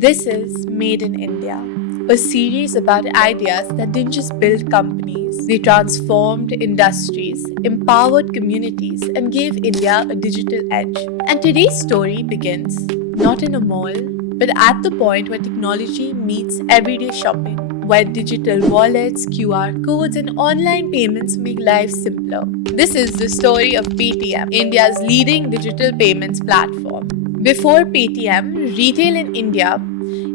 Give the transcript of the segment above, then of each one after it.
This is Made in India, a series about ideas that didn't just build companies, they transformed industries, empowered communities, and gave India a digital edge. And today's story begins not in a mall, but at the point where technology meets everyday shopping, where digital wallets, QR codes, and online payments make life simpler. This is the story of Paytm, India's leading digital payments platform. Before Paytm, retail in India,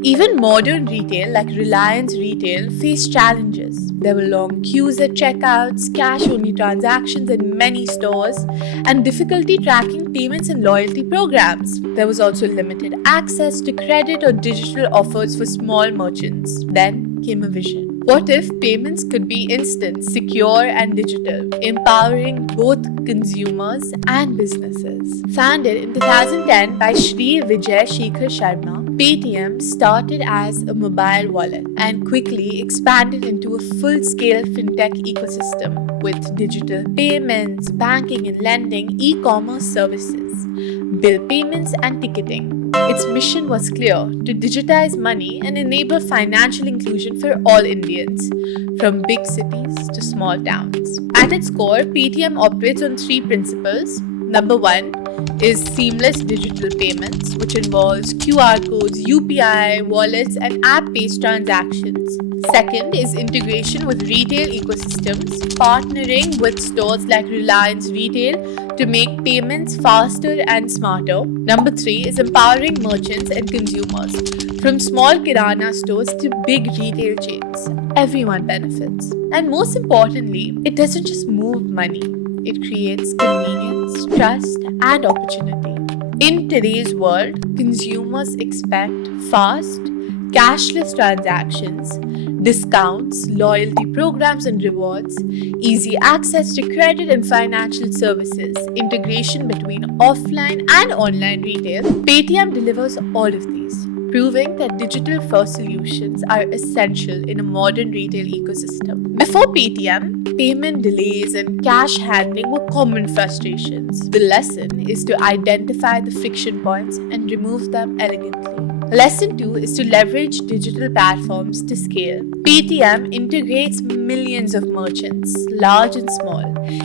even modern retail like Reliance Retail, faced challenges. There were long queues at checkouts, cash-only transactions in many stores, and difficulty tracking payments and loyalty programs. There was also limited access to credit or digital offers for small merchants. Then came a vision. What if payments could be instant, secure, and digital, empowering both consumers and businesses? Founded in 2010 by Shri Vijay Shekhar Sharma, Paytm started as a mobile wallet and quickly expanded into a full-scale fintech ecosystem with digital payments, banking and lending, e-commerce services, bill payments, and ticketing. Its mission was clear: to digitize money and enable financial inclusion for all Indians, from big cities to small towns. At its core, Paytm operates on three principles. Number one is seamless digital payments, which involves QR codes, UPI, wallets, and app-based transactions. Second is integration with retail ecosystems, partnering with stores like Reliance Retail to make payments faster and smarter. Number three is empowering merchants and consumers, from small kirana stores to big retail chains. Everyone benefits. And most importantly, it doesn't just move money, it creates convenience, trust, and opportunity. In today's world, consumers expect fast, cashless transactions, discounts, loyalty programs and rewards, easy access to credit and financial services, integration between offline and online retail. Paytm delivers all of these, proving that digital-first solutions are essential in a modern retail ecosystem. Before Paytm, payment delays and cash handling were common frustrations. The lesson is to identify the friction points and remove them elegantly. Lesson 2 is to leverage digital platforms to scale. Paytm integrates millions of merchants, large and small,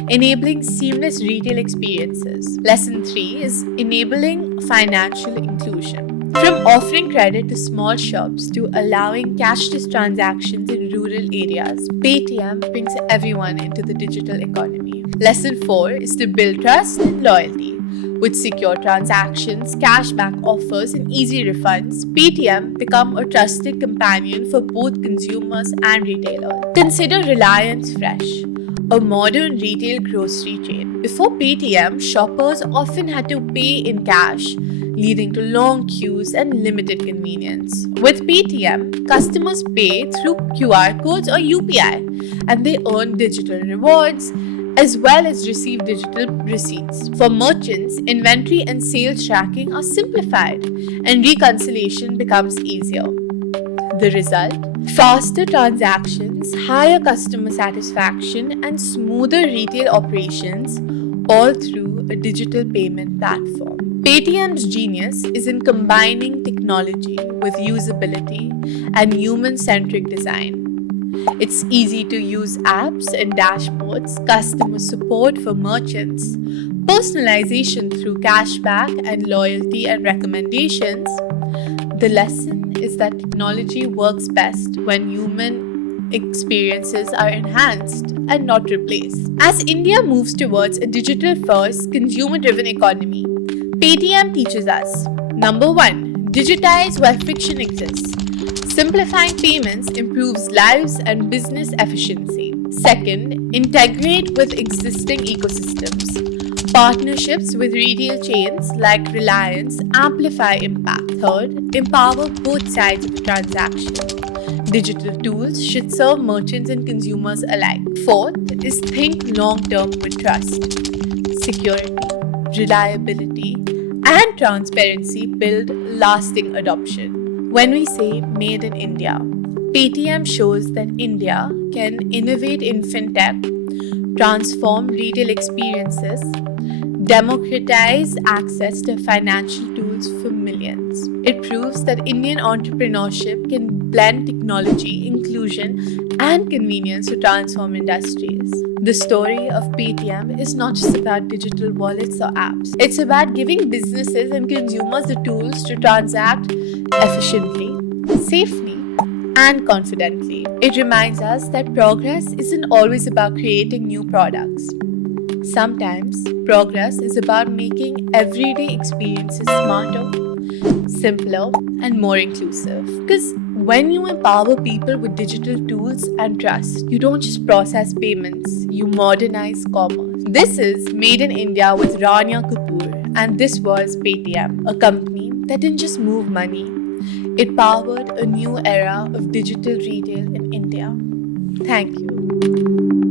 enabling seamless retail experiences. Lesson 3 is enabling financial inclusion. From offering credit to small shops to allowing cashless transactions in rural areas, Paytm brings everyone into the digital economy. Lesson 4 is to build trust and loyalty. With secure transactions, cashback offers, and easy refunds, Paytm become a trusted companion for both consumers and retailers. Consider Reliance Fresh, a modern retail grocery chain. Before Paytm, shoppers often had to pay in cash, leading to long queues and limited convenience. With Paytm, customers pay through QR codes or UPI, and they earn digital rewards as well as receive digital receipts. For merchants, inventory and sales tracking are simplified, and reconciliation becomes easier. The result? Faster transactions, higher customer satisfaction, and smoother retail operations, all through a digital payment platform. Paytm's genius is in combining technology with usability and human-centric design. It's easy to use apps and dashboards, customer support for merchants, personalization through cashback and loyalty and recommendations. The lesson is that technology works best when human experiences are enhanced and not replaced. As India moves towards a digital-first, consumer-driven economy, Paytm teaches us: number 1, digitize where friction exists. Simplifying payments improves lives and business efficiency. Second, integrate with existing ecosystems. Partnerships with retail chains like Reliance amplify impact. Third, empower both sides of the transaction. Digital tools should serve merchants and consumers alike. Fourth is think long-term with trust. Security, reliability, and transparency build lasting adoption. When we say Made in India, Paytm shows that India can innovate in fintech, transform retail experiences, democratize access to financial tools for millions millions. It proves that Indian entrepreneurship can blend technology, inclusion, and convenience to transform industries. The story of Paytm is not just about digital wallets or apps. It's about giving businesses and consumers the tools to transact efficiently, safely, and confidently. It reminds us that progress isn't always about creating new products. Sometimes, progress is about making everyday experiences smarter, simpler, and more inclusive. Because when you empower people with digital tools and trust, you don't just process payments, you modernize commerce. This is Made in India with Rania Kapoor, and this was Paytm, a company that didn't just move money, it powered a new era of digital retail in India. Thank you.